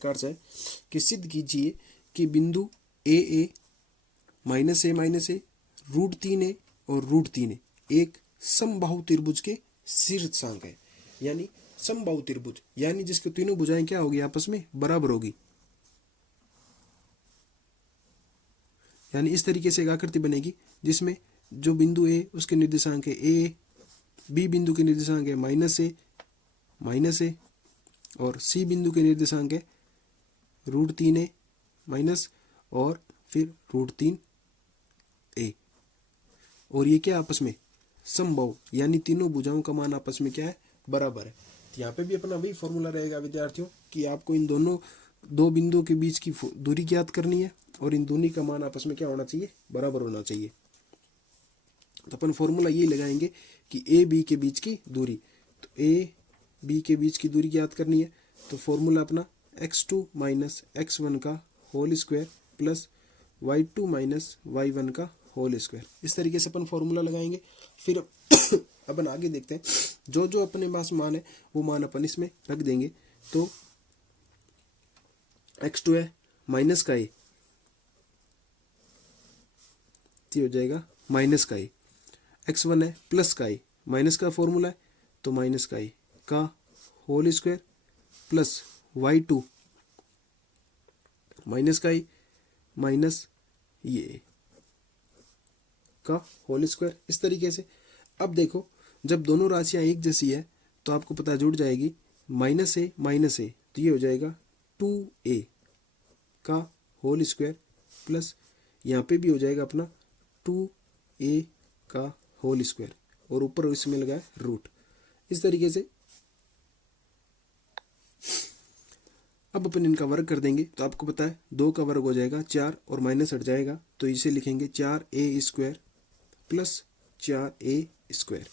प्रकार से कि सिद्ध कीजिए कि बिंदु ए माइनस ए √3a और √3a एक समबाहु त्रिभुज के शीर्षांक है। यानी समबाहु त्रिभुज यानी जिसके तीनों भुजाएं क्या होगी, आपस में बराबर होगी। यानी इस तरीके से एक आकृति बनेगी जिसमें जो बिंदु ए उसके निर्देशांक है ए, बी बिंदु के निर्देशांक है माइनस ए और सी बिंदु के निर्देशांक है √3a माइनस और फिर √3a। और ये क्या आपस में समबाहु यानी तीनों भुजाओं का मान आपस में क्या है, बराबर है। तो यहाँ पे भी अपना वही फॉर्मूला रहेगा विद्यार्थियों कि आपको इन दोनों दो बिंदुओं के बीच की दूरी ज्ञात करनी है और इन दोनों का मान आपस में क्या होना चाहिए, बराबर होना चाहिए। तो अपन फॉर्मूला ये लगाएंगे कि ए बी के बीच की दूरी, तो ए बी के बीच की दूरी ज्ञात करनी है। तो फॉर्मूला अपना x2 माइनस x1 का whole square plus y2 minus y1 का होल स्क्वायर, इस तरीके से अपन फॉर्मूला लगाएंगे। फिर अपन आगे देखते हैं, जो जो अपने पास मान है वो मान अपन इसमें रख देंगे। तो x2 है माइनस का ए, हो जाएगा माइनस का ए। x1 है प्लस का ए, माइनस का फॉर्मूला है तो माइनस का ए का whole square plus y2 minus का ए माइनस ये का होल स्क्वायर, इस तरीके से। अब देखो जब दोनों राशियां एक जैसी है तो आपको पता जुड़ जाएगी माइनस ए तो ये हो जाएगा 2a का होल स्क्वायर प्लस यहाँ पे भी हो जाएगा अपना 2a का होल स्क्वायर और ऊपर इसमें लगा है रूट, इस तरीके से। अब अपन इनका वर्ग कर देंगे तो आपको पता है 2 का वर्ग हो जाएगा 4 और माइनस हट जाएगा तो इसे लिखेंगे 4a square plus 4a square.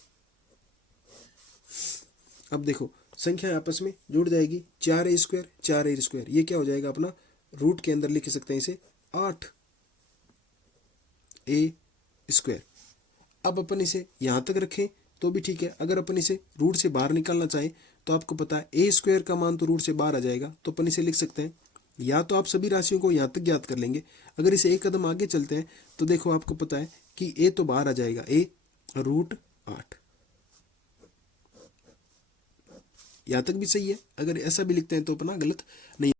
अब देखो संख्या आपस में जुड़ जाएगी 4a स्क्वायर, ये क्या हो जाएगा अपना रूट के अंदर लिख सकते हैं इसे 8a स्क्वायर। अब अपन इसे यहां तक रखें तो भी ठीक है, अगर अपन इसे रूट से बाहर निकालना चाहें तो आपको पता है a स्क्वायर का मान तो रूट से बाहर आ जाएगा, तो अपन इसे लिख सकते हैं, या तो आप सभी राशियों को यहां तक ज्ञात कर लेंगे। अगर इसे एक कदम आगे चलते हैं तो देखो आपको पता है कि a तो बाहर आ जाएगा, a √8, यहां तक भी सही है। अगर ऐसा भी लिखते हैं तो अपना गलत नहीं।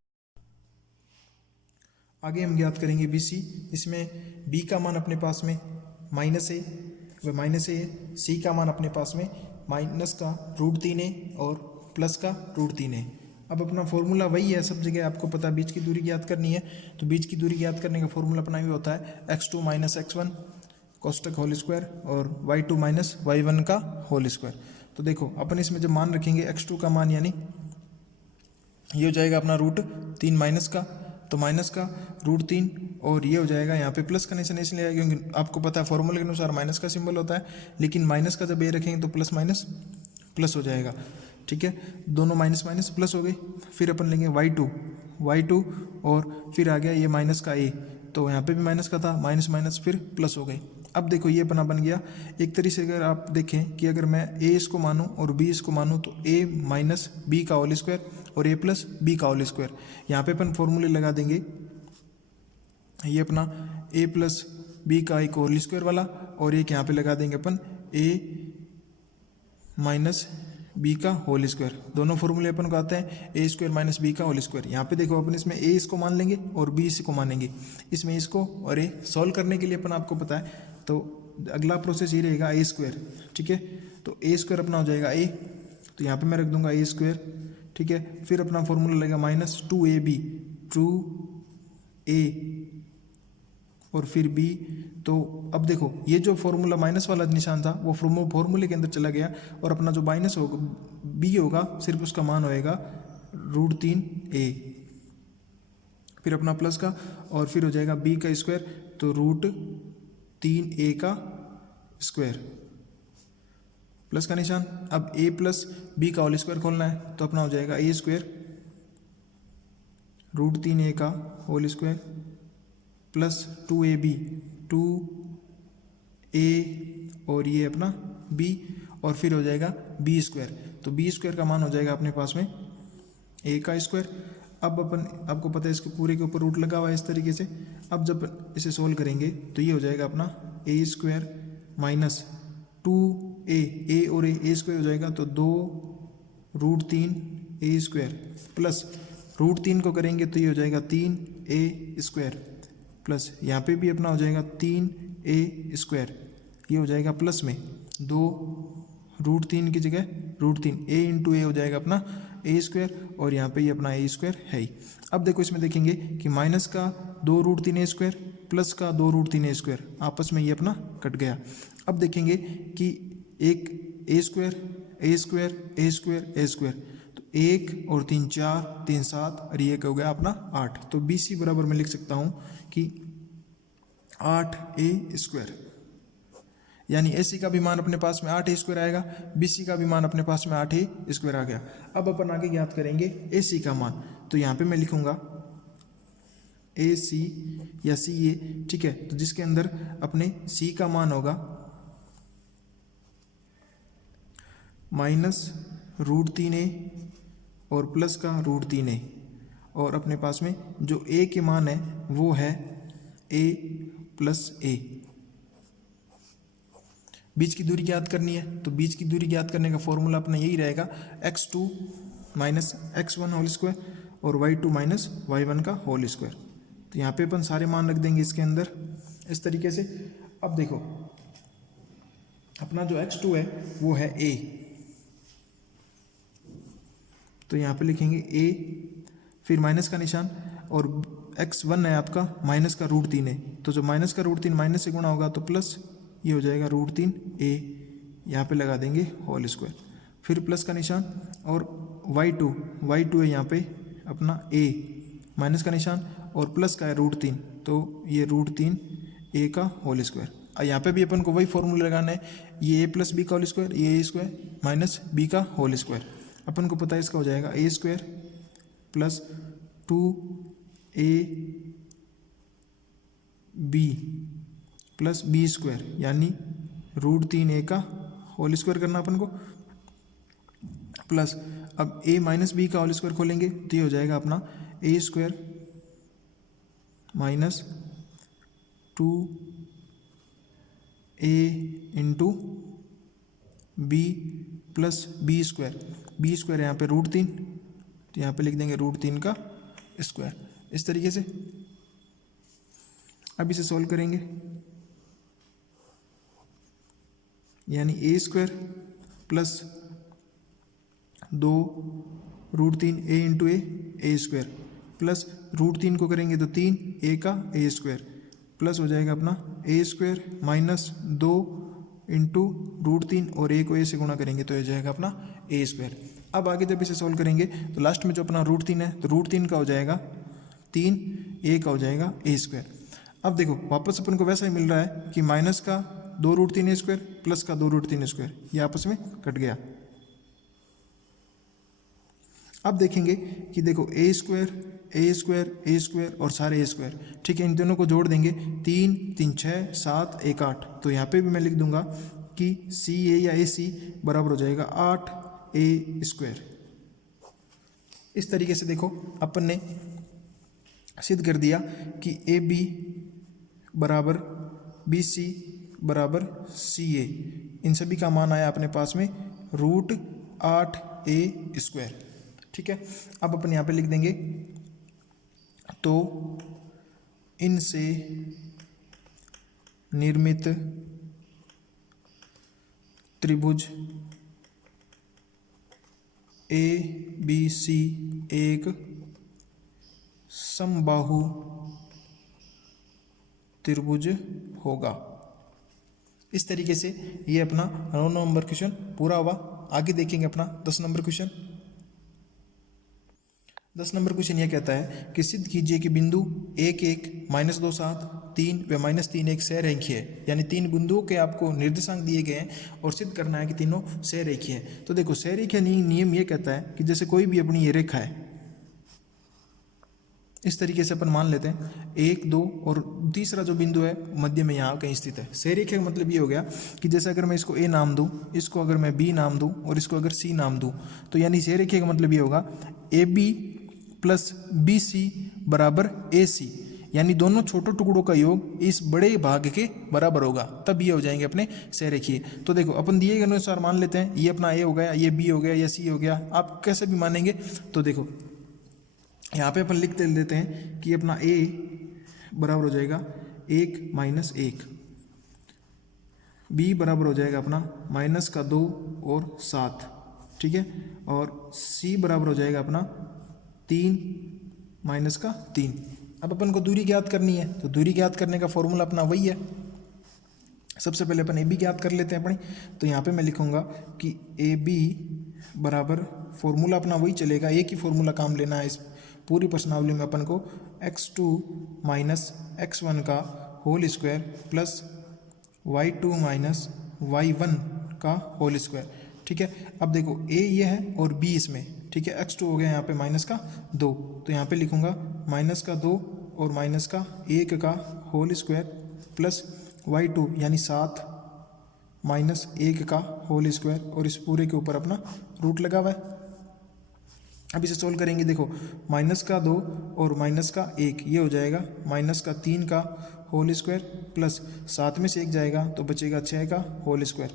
आगे हम ज्ञात करेंगे BC, इसमें B का मान अपने पास में माइनस ए व माइनस ए, C का मान अपने पास में माइनस का √3a और प्लस का √3a। अब अपना फॉर्मूला वही है, सब जगह आपको पता है बीच की दूरी ज्ञात करनी है। तो बीच की दूरी ज्ञात करने का फॉर्मूला अपना ये होता है x2 minus x1 कोष्टक whole square और y2 माइनस y1 का होल स्क्वायर। तो देखो अपन इसमें जब मान रखेंगे x2 का मान यानी ये हो जाएगा अपना √3 माइनस का, तो माइनस का √3 और ये हो जाएगा यहाँ पे प्लस का निशान इसलिए आएगा क्योंकि आपको पता है फॉर्मूले के अनुसार माइनस का सिंबल होता है, लेकिन माइनस का जब ये रखेंगे तो प्लस माइनस प्लस हो जाएगा। ठीक है, दोनों माइनस माइनस प्लस हो गई। फिर अपन लेंगे y2 और फिर आ गया ये माइनस का a, तो यहाँ पे भी माइनस का था, माइनस माइनस फिर प्लस हो गई। अब देखो ये अपना बन गया एक तरीके से, अगर आप देखें कि अगर मैं a इसको मानूं और b इसको मानूं तो a माइनस b का होल स्क्वायर और a प्लस b का होल स्क्वायर। यहाँ पे अपन फॉर्मूले लगा देंगे, ये अपना a प्लस b का एक होल स्क्वायर वाला और एक यहाँ पे लगा देंगे अपन a माइनस b का होल स्क्वायर। दोनों फॉर्मूले अपन को आते हैं a स्क्वायर माइनस b का होल स्क्वायर। यहाँ पे देखो अपन इसमें a इसको मान लेंगे और b इसको मानेंगे, इसमें इसको और a सॉल्व करने के लिए अपन आपको पता है तो अगला प्रोसेस ये रहेगा a स्क्वायर। ठीक है, तो a स्क्वायर अपना हो जाएगा a, तो यहाँ पे मैं रख दूंगा a स्क्वायर। ठीक है, फिर अपना फॉर्मूला लगेगा माइनस 2ab 2a और फिर b। तो अब देखो ये जो फॉर्मूला माइनस वाला निशान था वो फॉर्मूले के अंदर चला गया और अपना जो माइनस होगा b होगा सिर्फ उसका मान होएगा √3a, फिर अपना प्लस का और फिर हो जाएगा b का स्क्वायर तो √3a का स्क्वायर प्लस का निशान। अब a प्लस b का होल स्क्वायर खोलना है तो अपना हो जाएगा a स्क्वायर √3a का whole square plus 2ab 2a और ये अपना b और फिर हो जाएगा b स्क्वायर। तो b स्क्वायर का मान हो जाएगा अपने पास में a का स्क्वायर। अब अपन आपको पता है इसके पूरे के ऊपर रूट लगा हुआ है इस तरीके से। अब जब इसे सोल्व करेंगे तो ये हो जाएगा अपना ए स्क्वायर माइनस 2a, ए और ए स्क्वायर हो जाएगा तो 2√3 ए स्क्वायर प्लस √3 को करेंगे तो ये हो जाएगा 3a स्क्वायर प्लस यहाँ पे भी अपना हो जाएगा 3a स्क्वायर, ये हो जाएगा प्लस में 2√3 की जगह √3 a इंटू ए हो जाएगा अपना ए स्क्वायर और यहाँ पे ये अपना ए स्क्वायर है ही। अब देखो इसमें देखेंगे कि माइनस का 2√3 ए स्क्वायर प्लस का 2√3 ए स्क्वायर आपस में ये अपना कट गया। अब देखेंगे कि एक ए स्क्वायर ए स्क्वायर ए स्क्वायर ए स्क्वायर, तो 1 और 3 4 3 7 और ये हो गया अपना 8। तो बी सी बराबर मैं लिख सकता हूँ कि 8a स्क्वायर, यानी ए सी का भी मान अपने पास में 8a स्क्वायर आएगा, बी सी का भी मान अपने पास में 8a स्क्वायर आ गया। अब अपन आगे ज्ञात करेंगे ए सी का मान, तो यहाँ पे मैं लिखूंगा ए सी या सी ए, ठीक है। तो जिसके अंदर अपने सी का मान होगा -√3a और प्लस का √3a, और अपने पास में जो ए के मान है वो है a प्लस ए। बीच की दूरी ज्ञात करनी है, तो बीच की दूरी ज्ञात करने का फॉर्मूला अपना यही रहेगा x2 minus x1 whole square और y2 माइनस y1 का होल स्क्वायर। तो यहाँ पे अपन सारे मान रख देंगे इसके अंदर इस तरीके से। अब देखो अपना जो x2 है वो है a, तो यहाँ पे लिखेंगे a, फिर माइनस का निशान, और x1 है आपका माइनस का √3 है, तो जो माइनस का √3 माइनस से गुणा होगा तो प्लस ये हो जाएगा √3a, यहाँ पे लगा देंगे होल स्क्वायर, फिर प्लस का निशान, और y2 है यहाँ पे अपना a, माइनस का निशान और प्लस का है √3, तो ये √3a का होल स्क्वायर। यहाँ पे भी अपन को वही फॉर्मूला लगाना है, ये a प्लस बी का होल स्क्वायर, ये a स्क्वायर माइनस बी का होल स्क्वायर। अपन को पता है इसका हो जाएगा a square plus 2ab plus B square, यानी √3a का होल स्क्वायर करना अपन को, प्लस अब a माइनस बी का होल स्क्वायर खोलेंगे तो ये हो जाएगा अपना a square minus 2a into B plus B square यहाँ पे √3, तो यहाँ पे लिख देंगे √3 का स्क्वायर इस तरीके से। अब इसे सॉल्व करेंगे, यानी a square plus 2√3a into A square plus √3 को करेंगे तो 3a का a स्क्वायर प्लस हो जाएगा अपना a स्क्वायर माइनस 2 इंटू √3 और a को a से गुणा करेंगे तो हो जाएगा अपना a स्क्वायर। अब आगे जब इसे सॉल्व करेंगे तो लास्ट में जो अपना √3 है तो √3 का हो जाएगा 3, a का हो जाएगा a स्क्वायर। अब देखो वापस अपन को वैसा ही मिल रहा है कि माइनस का 2√3a स्क्वायर प्लस का 2√3 स्क्वायर, ये आपस में कट गया। अब देखेंगे कि देखो a स्क्वायर और सारे a स्क्वायर, ठीक है, इन दोनों को जोड़ देंगे 3 3 6 7 1 8, तो यहाँ पे भी मैं लिख दूंगा कि CA या AC बराबर हो जाएगा 8a स्क्वायर। इस तरीके से देखो अपन ने सिद्ध कर दिया कि AB बराबर BC बराबर CA, इन सभी का मान आया अपने पास में √8a स्क्वायर, ठीक है। अब अपन यहाँ पे लिख देंगे तो इनसे निर्मित त्रिभुज ABC एक समबाहु त्रिभुज होगा। इस तरीके से ये अपना 9 नंबर क्वेश्चन पूरा हुआ। आगे देखेंगे अपना 10 नंबर क्वेश्चन। 10 नंबर क्वेश्चन यह कहता है कि सिद्ध कीजिए कि बिंदु 1 1 -2 7 3 व -3 एक सहरेखीय है, यानी 3 बिंदुओं के आपको निर्देशांक दिए गए हैं और सिद्ध करना है कि तीनों सहरेखीय है। तो देखो सहरेखीय नियम ये कहता है कि जैसे कोई भी अपनी ये रेखा है, इस तरीके से अपन मान लेते हैं 1 2 और तीसरा जो बिंदु है मध्य में यहाँ कहीं स्थित है। सहरेखीय का मतलब ये हो गया कि जैसे अगर मैं इसको A नाम दूं, इसको अगर मैं B नाम दूं और इसको अगर C नाम दूं, तो यानी सहरेखीय का मतलब ये होगा AB प्लस बी सी बराबर ए सी, यानी दोनों छोटे टुकड़ों का योग इस बड़े भाग के बराबर होगा, तब ये हो जाएंगे अपने सहरेखीय। तो देखो अपन दिए गए अनुसार मान लेते हैं, ये अपना ए हो गया, ये बी हो गया, ये सी हो गया, आप कैसे भी मानेंगे। तो देखो यहाँ पे अपन लिख देते हैं कि अपना ए बराबर हो जाएगा 1 माइनस 1, बी बराबर हो जाएगा अपना माइनस का 2 और 7, ठीक है, और सी बराबर हो जाएगा अपना 3 माइनस का 3। अब अपन को दूरी ज्ञात करनी है, तो दूरी ज्ञात करने का फॉर्मूला अपना वही है। सबसे पहले अपन ए बी ज्ञात कर लेते हैं अपने। तो यहाँ पे मैं लिखूंगा कि ए बी बराबर, फॉर्मूला अपना वही चलेगा, एक ही फॉर्मूला काम लेना है इस पूरी प्रश्नावली में अपन को, x2 माइनस x1 का whole square plus y2 minus y1 का होल स्क्वायर, ठीक है। अब देखो ए ये है और बी इसमें, ठीक है, x2 हो गया यहाँ पे माइनस का 2, तो यहाँ पे लिखूंगा माइनस का 2 और माइनस का 1 का होल स्क्वायर प्लस y2 यानी 7 माइनस 1 का होल स्क्वायर, और इस पूरे के ऊपर अपना रूट लगा हुआ है। अब इसे सोल्व करेंगे, देखो माइनस का 2 और माइनस का 1 ये हो जाएगा माइनस का 3 का होल स्क्वायर प्लस 7 में से 1 जाएगा तो बचेगा 6 का होल स्क्वायर,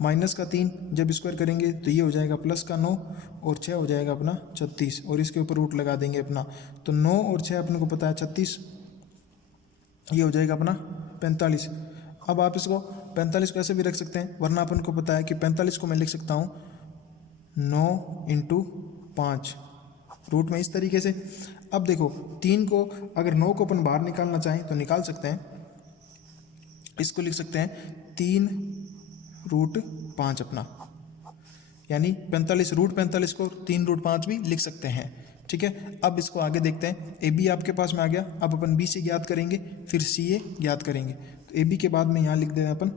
माइनस का 3 जब स्क्वायर करेंगे तो ये हो जाएगा प्लस का 9 और 6 हो जाएगा अपना 36, और इसके ऊपर रूट लगा देंगे अपना, तो 9 और 6 अपने को पता है 36, ये हो जाएगा अपना 45। अब आप इसको 45 को ऐसे भी रख सकते हैं, वरना अपन को पता है कि 45 को मैं लिख सकता हूँ 9 इंटू 5 रूट में इस तरीके से। अब देखो 3 को, अगर 9 को अपन बाहर निकालना चाहें तो निकाल सकते हैं, इसको लिख सकते हैं 3 रूट 5 अपना, यानी 45 रूट 45 को 3 रूट 5 भी लिख सकते हैं, ठीक है। अब इसको आगे देखते हैं, ए बी आपके पास में आ गया, अब अपन बी सी ज्ञात करेंगे, फिर सी ए ज्ञात करेंगे। तो ए बी के बाद में यहाँ लिख देते हैं अपन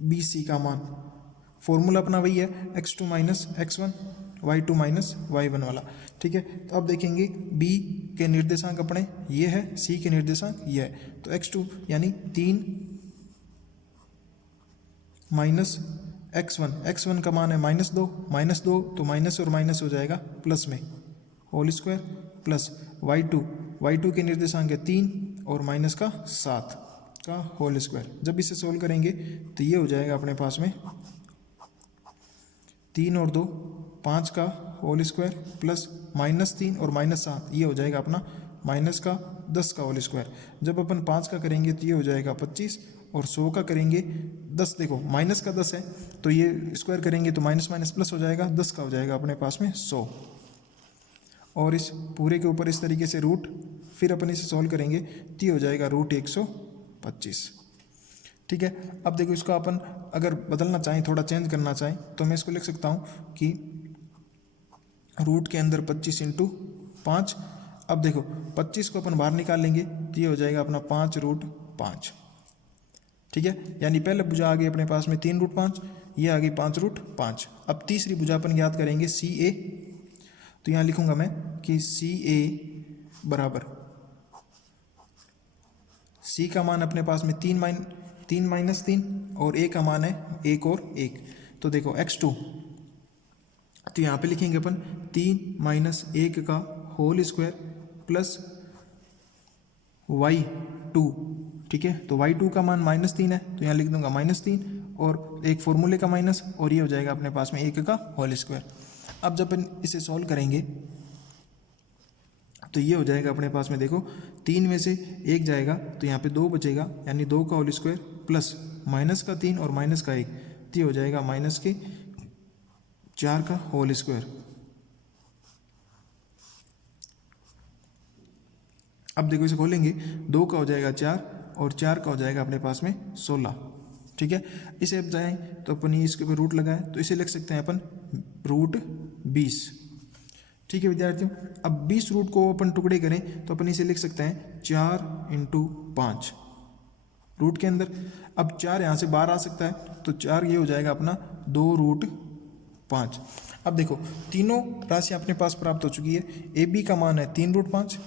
बी सी का मान, फॉर्मूला अपना वही है x2 minus x1 y2 minus y1 वाला, ठीक है। तो अब देखेंगे b के निर्देशांक अपने ये है, c के निर्देशांक ये है, तो x2 यानी 3 माइनस x1 का मान है -2 तो माइनस और माइनस हो जाएगा प्लस में होल स्क्वायर प्लस y2 के निर्देशांक है 3 और माइनस का 7 का होल स्क्वायर। जब इसे सोल्व करेंगे तो ये हो जाएगा अपने पास में 3 और 2 5 का होल स्क्वायर प्लस -3 और -7, ये हो जाएगा अपना माइनस का 10 का होल स्क्वायर। जब अपन 5 का करेंगे तो ये हो जाएगा 25, और 100 का करेंगे 10, देखो माइनस का 10 है तो ये स्क्वायर करेंगे तो माइनस माइनस प्लस हो जाएगा, 10 का हो जाएगा अपने पास में 100, और इस पूरे के ऊपर इस तरीके से रूट, फिर अपन इसे सॉल्व करेंगे तो ये हो जाएगा रूट 125, ठीक है। अब देखो इसको अपन अगर बदलना चाहें, थोड़ा चेंज करना चाहें, तो मैं इसको लिख सकता हूँ कि रूट के अंदर 25 इंटू 5। अब देखो 25 को अपन बाहर निकाल लेंगे तो ये हो जाएगा अपना 5 रूट 5, ठीक है, यानी पहले भुजा आ गई अपने पास में 3 रूट 5, ये आ गई 5 रूट 5। अब तीसरी भुजा अपन याद करेंगे सी ए, तो यहाँ लिखूंगा मैं कि सी ए बराबर, सी का मान अपने पास में 3 माइनस 3 और ए का मान है 1 और 1, तो देखो x2, तो यहाँ पे लिखेंगे अपन 3 माइनस 1 का होल स्क्वायर प्लस y2, ठीक है। तो y2 का मान -3 है तो यहाँ लिख दूंगा -3 और एक फॉर्मूले का माइनस, और ये हो जाएगा अपने पास में 1 का होल स्क्वायर। अब जब अपन इसे सॉल्व करेंगे तो ये हो जाएगा अपने पास में, देखो 3 में से 1 जाएगा तो यहाँ पे 2 बचेगा, यानी 2 का होल स्क्वायर प्लस माइनस का 3 और माइनस का 1, तो ये हो जाएगा माइनस के 4 का होल स्क्वायर। अब देखो इसे खोलेंगे, 2 का हो जाएगा 4 और 4 का हो जाएगा अपने पास में 16, ठीक है। इसे अब जाएं तो अपन ये इसके ऊपर रूट लगाएं तो इसे लिख सकते हैं अपन रूट 20, ठीक है विद्यार्थियों। अब 20 रूट को अपन टुकड़े करें तो अपन इसे लिख सकते हैं 4 इंटू 5 रूट के अंदर। अब 4 यहाँ से बाहर आ सकता है तो 4 ये हो जाएगा अपना 2 रूट 5। अब देखो तीनों राशि अपने पास प्राप्त हो चुकी है। ए बी का मान है 3 रूट 5,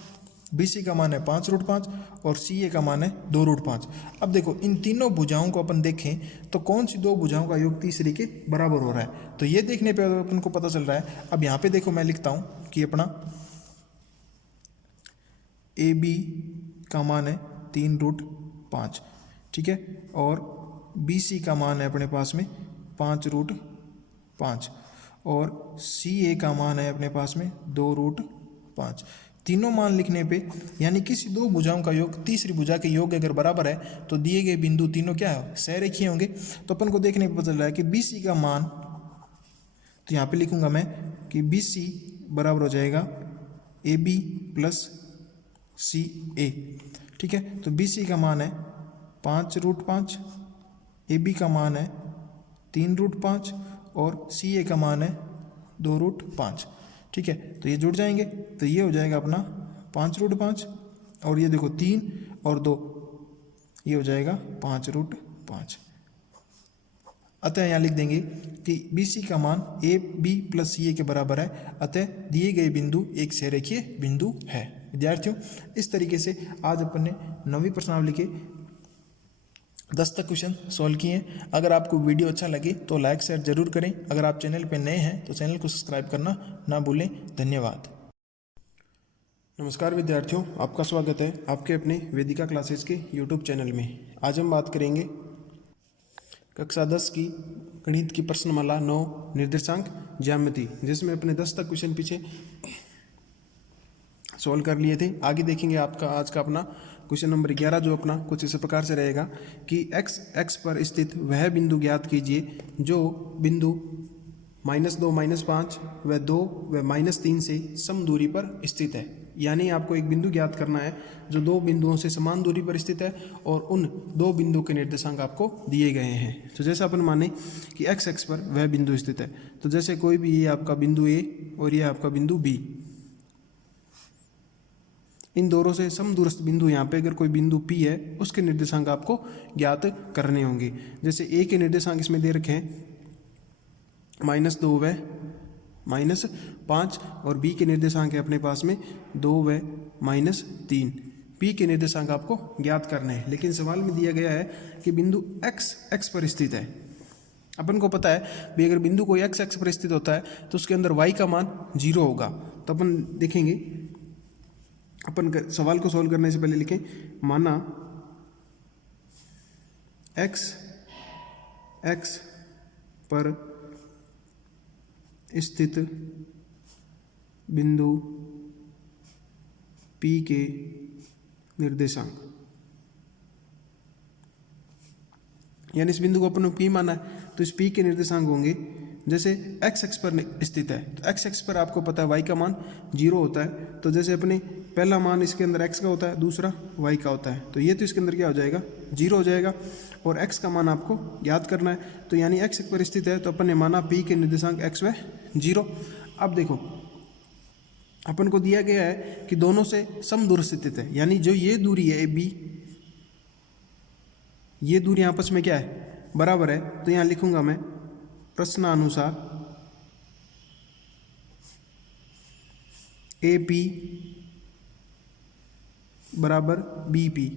बी सी का मान है 5√5 और सी ए का मान है 2√5। अब देखो इन तीनों भुजाओं को अपन देखें तो कौन सी दो भुजाओं का योग तीसरी के बराबर हो रहा है, तो ये देखने पे अपन को पता चल रहा है। अब यहाँ पे देखो मैं लिखता हूँ कि अपना ए बी का मान है 3√5, ठीक है, और बी सी का मान है अपने पास में 5√5 और सी ए का मान है अपने पास में 2√5। तीनों मान लिखने पे यानी किसी दो भुजाओं का योग तीसरी भुजा के योग अगर बराबर है तो दिए गए बिंदु तीनों क्या है, सहरेखीय होंगे। तो अपन को देखने पे पता चल रहा है कि बी सी का मान, तो यहाँ पे लिखूंगा मैं कि बी सी बराबर हो जाएगा ए बी प्लस सी ए, ठीक है। तो बी सी का मान है 5√5, ए बी का मान है 3√5 और सी ए का मान है 2√5, ठीक है। तो ये जुड़ जाएंगे तो ये हो जाएगा अपना 5√5 और ये देखो 3 और 2, ये हो जाएगा 5√5। अतः यहाँ लिख देंगे कि बी सी का मान ए बी प्लस सी ए के बराबर है, अतः दिए गए बिंदु एक सहरेखीय बिंदु है। विद्यार्थियों, इस तरीके से आज अपन ने 9वीं प्रश्नावली के 10 तक क्वेश्चन सॉल्व किए हैं। अगर आपको वीडियो अच्छा लगे तो लाइक शेयर जरूर करें। अगर आप चैनल पर नए हैं तो चैनल को सब्सक्राइब करना ना भूलें। धन्यवाद। नमस्कार विद्यार्थियों, आपका स्वागत है आपके अपने वेदिका क्लासेस के यूट्यूब चैनल में। आज हम बात करेंगे कक्षा 10 की गणित की प्रश्नमाला 9 निर्देशांक ज्यामिति, जिसमें अपने 10 तक क्वेश्चन पीछे सॉल्व कर लिए थे। आगे देखेंगे आपका आज का अपना क्वेश्चन नंबर 11, जो अपना कुछ इस प्रकार से रहेगा कि x पर स्थित वह बिंदु ज्ञात कीजिए जो बिंदु -2, -5 व 2 व -3 से सम दूरी पर स्थित है। यानी आपको एक बिंदु ज्ञात करना है जो दो बिंदुओं से समान दूरी पर स्थित है और उन दो बिंदु के निर्देशांक आपको दिए गए हैं। तो जैसे अपन माने कि x पर वह बिंदु स्थित है, तो जैसे कोई भी ये आपका बिंदु A और ये आपका बिंदु B, इन दोनों से समदूरस्थ बिंदु यहाँ पे अगर कोई बिंदु P है उसके निर्देशांक आपको ज्ञात करने होंगे। जैसे A के निर्देशांक इसमें दे रखे हैं -2 व -5 और B के निर्देशांक है अपने पास में 2 व -3। P के निर्देशांक आपको ज्ञात करने हैं, लेकिन सवाल में दिया गया है कि बिंदु x पर स्थित है। अपन को पता है भी अगर बिंदु कोई x पर स्थित होता है तो उसके अंदर y का मान 0 होगा। तो अपन देखेंगे, अपन सवाल को सॉल्व करने से पहले लिखें माना x पर स्थित बिंदु P के निर्देशांक, यानी इस बिंदु को अपन P माना है तो इस P के निर्देशांक होंगे। जैसे x पर स्थित है तो x पर आपको पता है y का मान 0 होता है। तो जैसे अपने पहला मान इसके अंदर x का होता है, दूसरा y का होता है, तो ये तो इसके अंदर क्या हो जाएगा 0 हो जाएगा और x का मान आपको ज्ञात करना है। तो यानी x पर स्थित है तो अपन ने माना P के निर्देशांक x व 0। अब देखो अपन को दिया गया है कि दोनों से समदूर स्थित है, यानी जो ये दूरी है AB, ये दूरी आपस में क्या है बराबर है। तो यहाँ लिखूंगा मैं प्रश्नानुसार AP बराबर BP,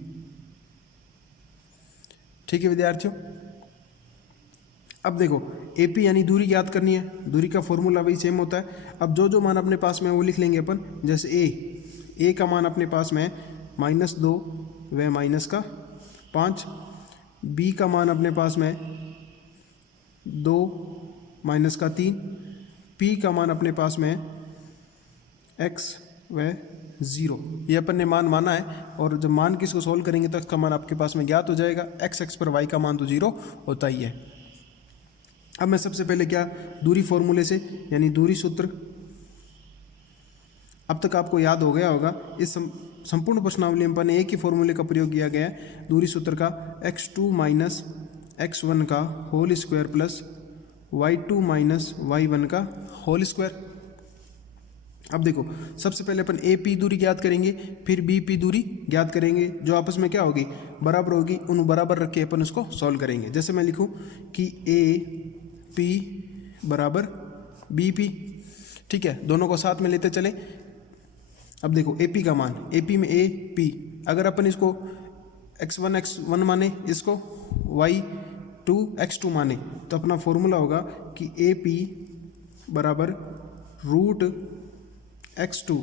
ठीक है विद्यार्थियों। अब देखो AP यानी दूरी ज्ञात करनी है, दूरी का फॉर्मूला वही सेम होता है। अब जो जो मान अपने पास में वो लिख लेंगे अपन। जैसे A का मान अपने पास में है -2 व -5, B का मान अपने पास में 2 -3, P का मान अपने पास में x व 0। ये अपन ने मान माना है और जब मान की इसको सोल्व करेंगे तो इसका मान आपके पास में ज्ञात हो जाएगा। x पर y का मान तो 0 होता ही है। अब मैं सबसे पहले क्या दूरी फॉर्मूले से यानी दूरी सूत्र अब तक आपको याद हो गया होगा। इस संपूर्ण प्रश्नावली में अपन एक ही फॉर्मूले का प्रयोग किया गया है दूरी सूत्र का, x2 माइनस x1 का whole square plus y2 minus y1 का होल स्क्वायर। अब देखो सबसे पहले अपन AP दूरी ज्ञात करेंगे, फिर BP दूरी ज्ञात करेंगे, जो आपस में क्या होगी बराबर होगी। उन बराबर रख के अपन उसको सॉल्व करेंगे। जैसे मैं लिखूं कि AP बराबर BP, ठीक है। दोनों को साथ में लेते चले। अब देखो ए पी का मान, ए पी में ए पी, अगर अपन इसको x1 माने, इसको y2 x2 माने, तो अपना फॉर्मूला होगा कि ए पी बराबर रूट x2।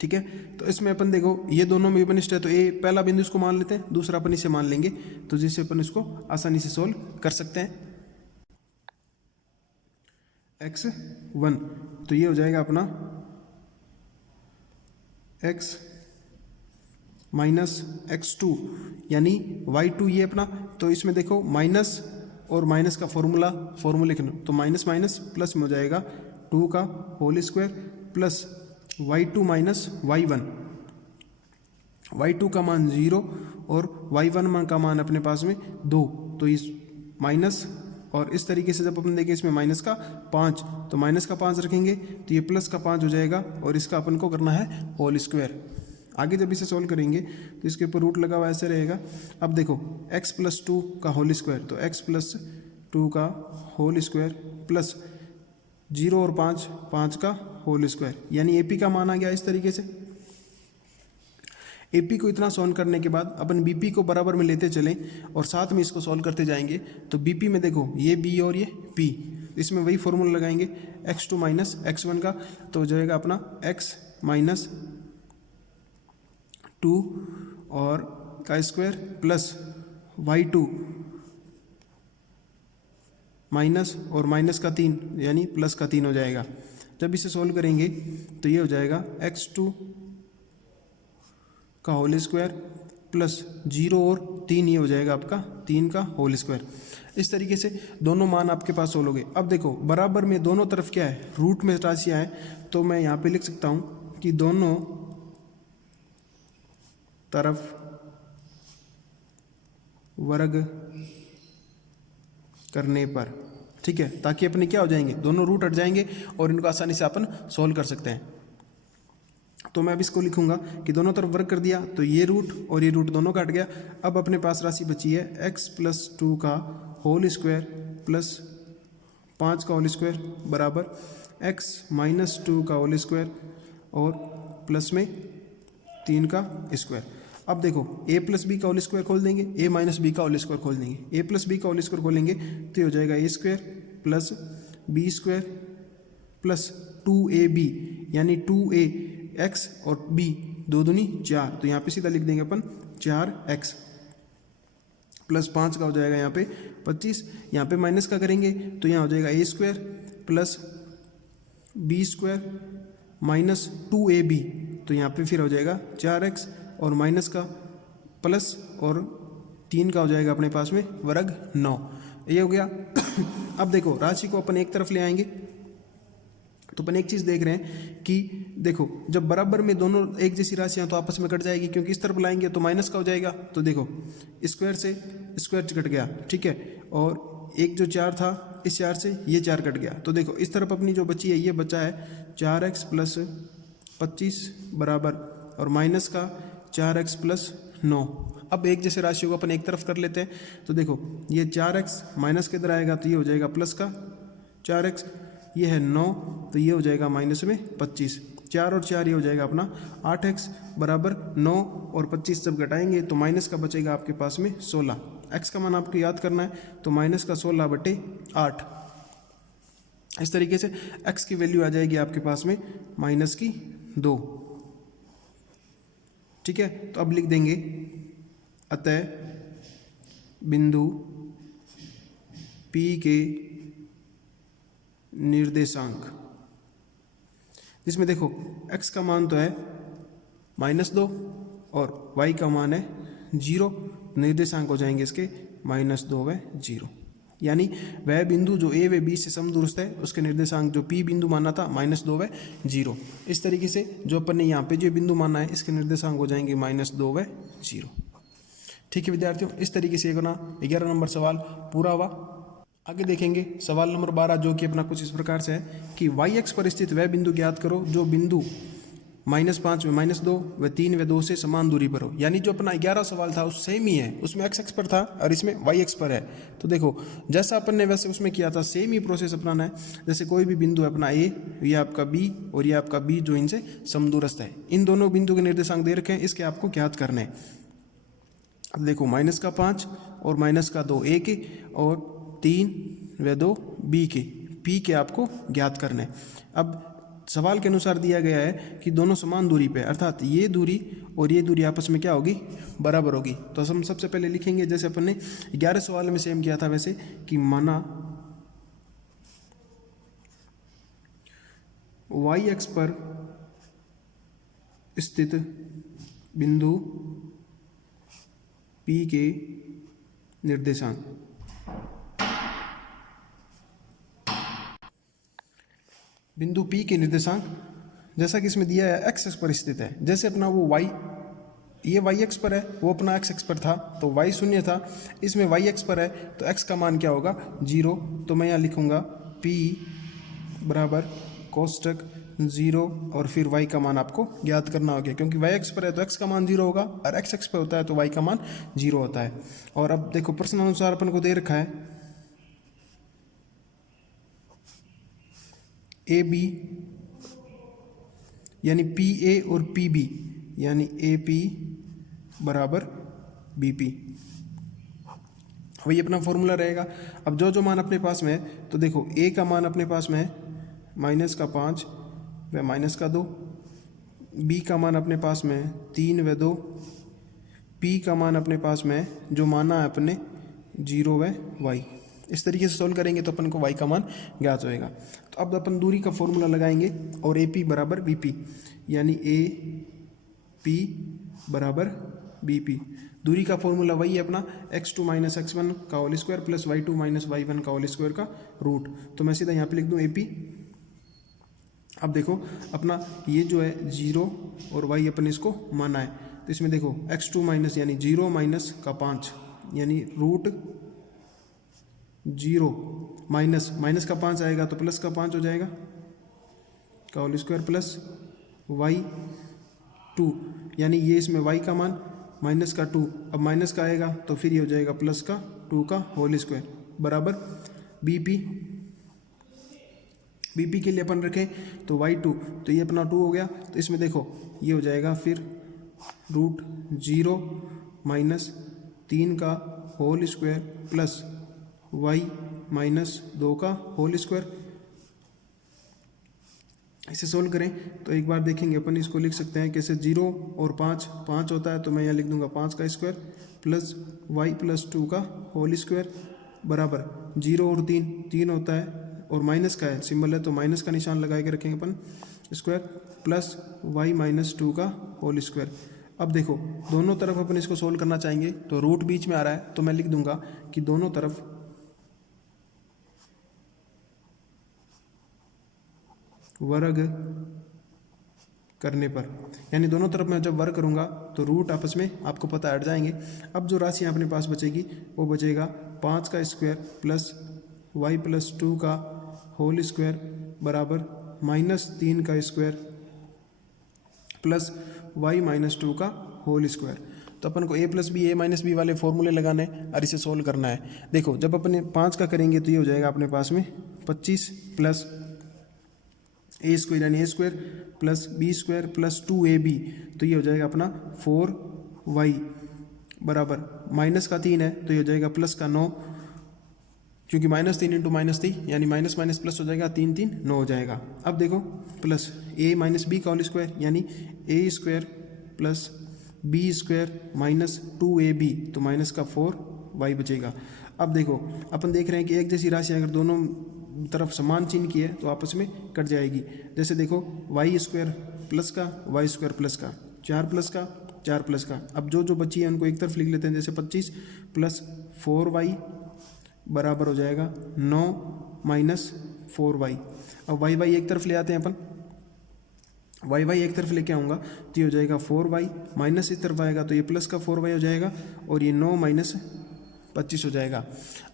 ठीक है, तो इसमें अपन देखो ये दोनों में वनिष्ठ है, तो ए पहला बिंदु इसको मान लेते हैं, दूसरा अपन इसे मान लेंगे, तो जिससे अपन इसको आसानी से सोल्व कर सकते हैं। x1 तो ये हो जाएगा अपना x माइनस x2 यानी y2 ये अपना, तो इसमें देखो माइनस और माइनस का फॉर्मूला लिखना, तो माइनस माइनस प्लस में हो जाएगा 2 का whole square plus y2 minus y1, y2 का मान 0 और y1 का मान अपने पास में 2, तो इस माइनस, और इस तरीके से जब अपन देखें इसमें माइनस का 5, तो माइनस का 5 रखेंगे तो ये प्लस का 5 हो जाएगा, और इसका अपन को करना है होल स्क्वायर। आगे जब इसे सॉल्व करेंगे तो इसके ऊपर रूट लगा हुआ ऐसे रहेगा। अब देखो x प्लस 2 का होल स्क्वायर, तो x प्लस 2 का होल स्क्वायर प्लस 0 और 5 का होल स्क्वायर, यानी ए पी का मान आ गया इस तरीके से। ए पी को इतना सॉल्व करने के बाद अपन बी पी को बराबर में लेते चलें और साथ में इसको सॉल्व करते जाएंगे, तो बी पी में देखो ये बी और ये पी, इसमें वही फॉर्मूला लगाएंगे x2 माइनस x1 का, तो हो जाएगा अपना x माइनस 2 और का स्क्वायर प्लस y2 माइनस और माइनस का 3 यानी प्लस का 3 हो जाएगा। जब इसे सॉल्व करेंगे तो ये हो जाएगा x2 का होल स्क्वायर प्लस 0 और 3, ये हो जाएगा आपका 3 का होल स्क्वायर। इस तरीके से दोनों मान आपके पास सोल्व हो गए। अब देखो बराबर में दोनों तरफ क्या है, रूट में राशियाँ हैं, तो मैं यहाँ पे लिख सकता हूँ कि दोनों तरफ वर्ग करने पर, ठीक है, ताकि अपने क्या हो जाएंगे, दोनों रूट हट जाएंगे और इनको आसानी से अपन सोल्व कर सकते हैं। तो मैं अब इसको लिखूंगा कि दोनों तरफ वर्ग कर दिया, तो ये रूट और ये रूट दोनों कट गया। अब अपने पास राशि बची है x प्लस 2 का होल स्क्वायर प्लस 5 का होल स्क्वायर बराबर x माइनस 2 का होल स्क्वायर और प्लस में 3 का स्क्वायर। अब देखो a प्लस बी का होल स्क्वायर खोल देंगे, a माइनस बी का होल स्क्वायर खोल देंगे, a प्लस बी का होल स्क्वायर खोलेंगे तो ये हो जाएगा a square plus B square plus 2ab यानी 2a x और b 2 दूनी 4, तो यहाँ पे सीधा लिख देंगे अपन 4x प्लस 5 का हो जाएगा यहाँ पे 25, यहाँ पे माइनस का करेंगे तो यहाँ हो जाएगा a square plus B square minus 2ab, तो यहाँ पे फिर हो जाएगा 4x और माइनस का प्लस और 3 का हो जाएगा अपने पास में वर्ग 9, ये हो गया। अब देखो राशि को अपन एक तरफ ले आएंगे, तो अपन एक चीज़ देख रहे हैं कि देखो जब बराबर में दोनों एक जैसी राशियां तो आपस में कट जाएगी, क्योंकि इस तरफ लाएंगे तो माइनस का हो जाएगा, तो देखो स्क्वायर से स्क्वायर कट गया, ठीक है, और एक जो 4 था इस 4 से ये 4 कट गया, तो देखो इस तरफ अपनी जो बची है ये बचा है 4x प्लस 25 बराबर और माइनस का 4x प्लस 9। अब एक जैसे राशियों को अपन एक तरफ कर लेते हैं, तो देखो ये 4x माइनस के इधर आएगा तो ये हो जाएगा प्लस का 4x, ये है 9 तो ये हो जाएगा माइनस में 25, 4 और 4 ये हो जाएगा अपना 8x बराबर 9 और 25 जब घटाएंगे तो माइनस का बचेगा आपके पास में 16। x का मान आपको याद करना है, तो माइनस का 16/8। इस तरीके से x की वैल्यू आ जाएगी आपके पास में माइनस की 2, ठीक है। तो अब लिख देंगे अतः बिंदु P के निर्देशांक, जिसमें देखो x का मान तो है -2 और y का मान है 0, निर्देशांक हो जाएंगे इसके -2 व 0, यानी वह बिंदु जो a व b से समदूरस्थ है उसके निर्देशांक जो p बिंदु माना था -2 व 0। इस तरीके से जो अपन ने यहाँ पे जो बिंदु माना है इसके निर्देशांक हो जाएंगे -2 व 0। ठीक है विद्यार्थियों, इस तरीके से 11 नंबर सवाल पूरा हुआ। आगे देखेंगे सवाल नंबर 12, जो कि अपना कुछ इस प्रकार से है कि y अक्ष पर स्थित वह बिंदु ज्ञात करो जो बिंदु -5 में -2 व 3 व 2 से समान दूरी पर हो। यानी जो अपना 11 सवाल था उस सेम ही है, उसमें x एक्स पर था और इसमें y एक्स पर है। तो देखो जैसा अपन ने वैसे उसमें किया था सेम ही प्रोसेस अपनाना है। जैसे कोई भी बिंदु है अपना a, ये आपका b और ये आपका b जो इनसे समदूरस्थ है, इन दोनों बिंदु के निर्देशांक दे रखे हैं, इसके आपको ज्ञात करने हैं। अब देखो -5 और -2 a के और 3 व 2 b के, p के आपको ज्ञात करने हैं। अब सवाल के अनुसार दिया गया है कि दोनों समान दूरी पे, अर्थात ये दूरी और ये दूरी आपस में क्या होगी, बराबर होगी। तो हम सबसे पहले लिखेंगे जैसे अपन ने 11 सवाल में सेम किया था वैसे, कि माना y एक्स पर स्थित बिंदु P के निर्देशांक बिंदु P के निर्देशांक जैसा कि इसमें दिया है x पर स्थित है। जैसे अपना वो y, ये y एक्स पर है, वो अपना x एक्स पर था तो y शून्य था, इसमें y एक्स पर है तो x का मान क्या होगा, 0। तो मैं यहाँ लिखूँगा P बराबर कोष्टक 0 और फिर y का मान आपको ज्ञात करना होगा, क्योंकि y एक्स पर है तो x का मान 0 होगा और x एक्स पर होता है तो y का मान 0 होता है। और अब देखो प्रश्न अनुसार अपन को दे रखा है ए बी यानी पी ए और पी बी यानी ए पी बराबर बी पी, वही अपना फॉर्मूला रहेगा। अब जो जो मान अपने पास में है तो देखो ए का मान अपने पास में है -5 व -2, बी का मान अपने पास में है 3 व 2, पी का मान अपने पास में है जो माना है अपने 0 व y। इस तरीके से सोल्व करेंगे तो अपन को y का मान ज्ञात होएगा। तो अब अपन दूरी का फॉर्मूला लगाएंगे और ए पी बराबर बी पी यानी ए पी बराबर बी पी। दूरी का फॉर्मूला वही है अपना x2 - x1 का whole square plus y2 - y1 का होल स्क्वायर का रूट। तो मैं सीधा यहाँ पे लिख दूँ ए पी। अब देखो अपना ये जो है 0 और y अपन इसको माना है, तो इसमें देखो x2 माइनस यानी 0 माइनस का 5 यानी रूट 0 माइनस का 5 आएगा तो प्लस का 5 हो जाएगा का होल स्क्वायर प्लस y2 यानी ये इसमें y का मान माइनस का 2, अब माइनस का आएगा तो फिर ये हो जाएगा प्लस का 2 का होल स्क्वायर बराबर bp के लिए अपन रखें तो y2, तो ये अपना 2 हो गया। तो इसमें देखो ये हो जाएगा फिर रूट 0 माइनस 3 का होल स्क्वायर प्लस y -2 का होल स्क्वायर। इसे सोल्व करें तो एक बार देखेंगे अपन इसको लिख सकते हैं कैसे, 0 और 5 होता है तो मैं यहाँ लिख दूंगा 5 का स्क्वायर प्लस y +2 का होल स्क्वायर बराबर 0 और 3 होता है और माइनस का है सिंबल है तो माइनस का निशान लगा के रखेंगे अपन स्क्वायर प्लस y -2 का होल स्क्वायर। अब देखो दोनों तरफ अपन इसको सोल्व करना चाहेंगे तो रूट बीच में आ रहा है तो मैं लिख दूंगा कि दोनों तरफ वर्ग करने पर, यानी दोनों तरफ मैं जब वर्ग करूंगा तो रूट आपस में आपको पता हट जाएंगे। अब जो राशि अपने पास बचेगी वो बचेगा 5 का स्क्वायर प्लस y +2 का होल स्क्वायर बराबर -3 का स्क्वायर प्लस y -2 का होल स्क्वायर। तो अपन को a + b a - b वाले फॉर्मूले लगाने और इसे सोल्व करना है। देखो जब अपने 5 का करेंगे तो ये हो जाएगा अपने पास में 25 प्लस a स्क्वायर यानी a square plus b square plus 2ab, तो ये हो जाएगा अपना 4y बराबर माइनस का 3 है तो ये हो जाएगा प्लस का 9, क्योंकि -3 × -3 यानी माइनस माइनस प्लस हो जाएगा 3 3 9 हो जाएगा। अब देखो प्लस a - b का होल स्क्वायर यानी a square plus b square minus 2ab, तो माइनस का 4y बचेगा। अब देखो अपन देख रहे हैं कि एक जैसी राशि अगर दोनों तरफ समान चिन्ह की है तो आपस में कट जाएगी। जैसे देखो y स्क्वायर प्लस का y स्क्वायर प्लस का 4 प्लस का 4 प्लस का, अब जो जो बची है उनको एक तरफ लिख लेते हैं। जैसे 25 प्लस 4y बराबर हो जाएगा 9 माइनस 4y। अब y एक तरफ ले आते हैं अपन, y एक तरफ लेके आऊँगा तो ये हो जाएगा 4y, माइनस इस तरफ आएगा तो ये प्लस का 4y हो जाएगा और ये 9 माइनस 25 हो जाएगा।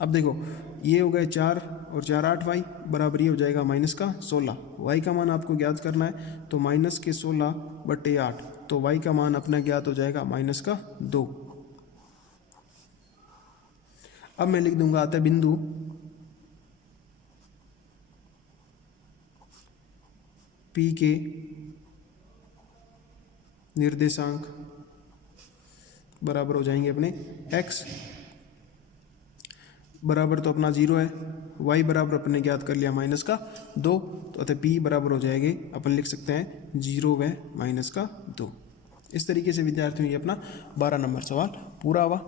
अब देखो ये हो गए 4 और 4 8 वाई बराबर ये हो जाएगा माइनस का 16। वाई का मान आपको ज्ञात करना है तो माइनस के 16 बटे 8, तो वाई का मान अपना ज्ञात हो जाएगा माइनस का 2। अब मैं लिख दूंगा अतः बिंदु P के निर्देशांक बराबर हो जाएंगे अपने x बराबर तो अपना 0 है, y बराबर अपने ज्ञात कर लिया माइनस का 2, तो अतः p बराबर हो जाएंगे अपन लिख सकते हैं 0 व माइनस का 2। इस तरीके से विद्यार्थियों ये अपना 12 नंबर सवाल पूरा हुआ।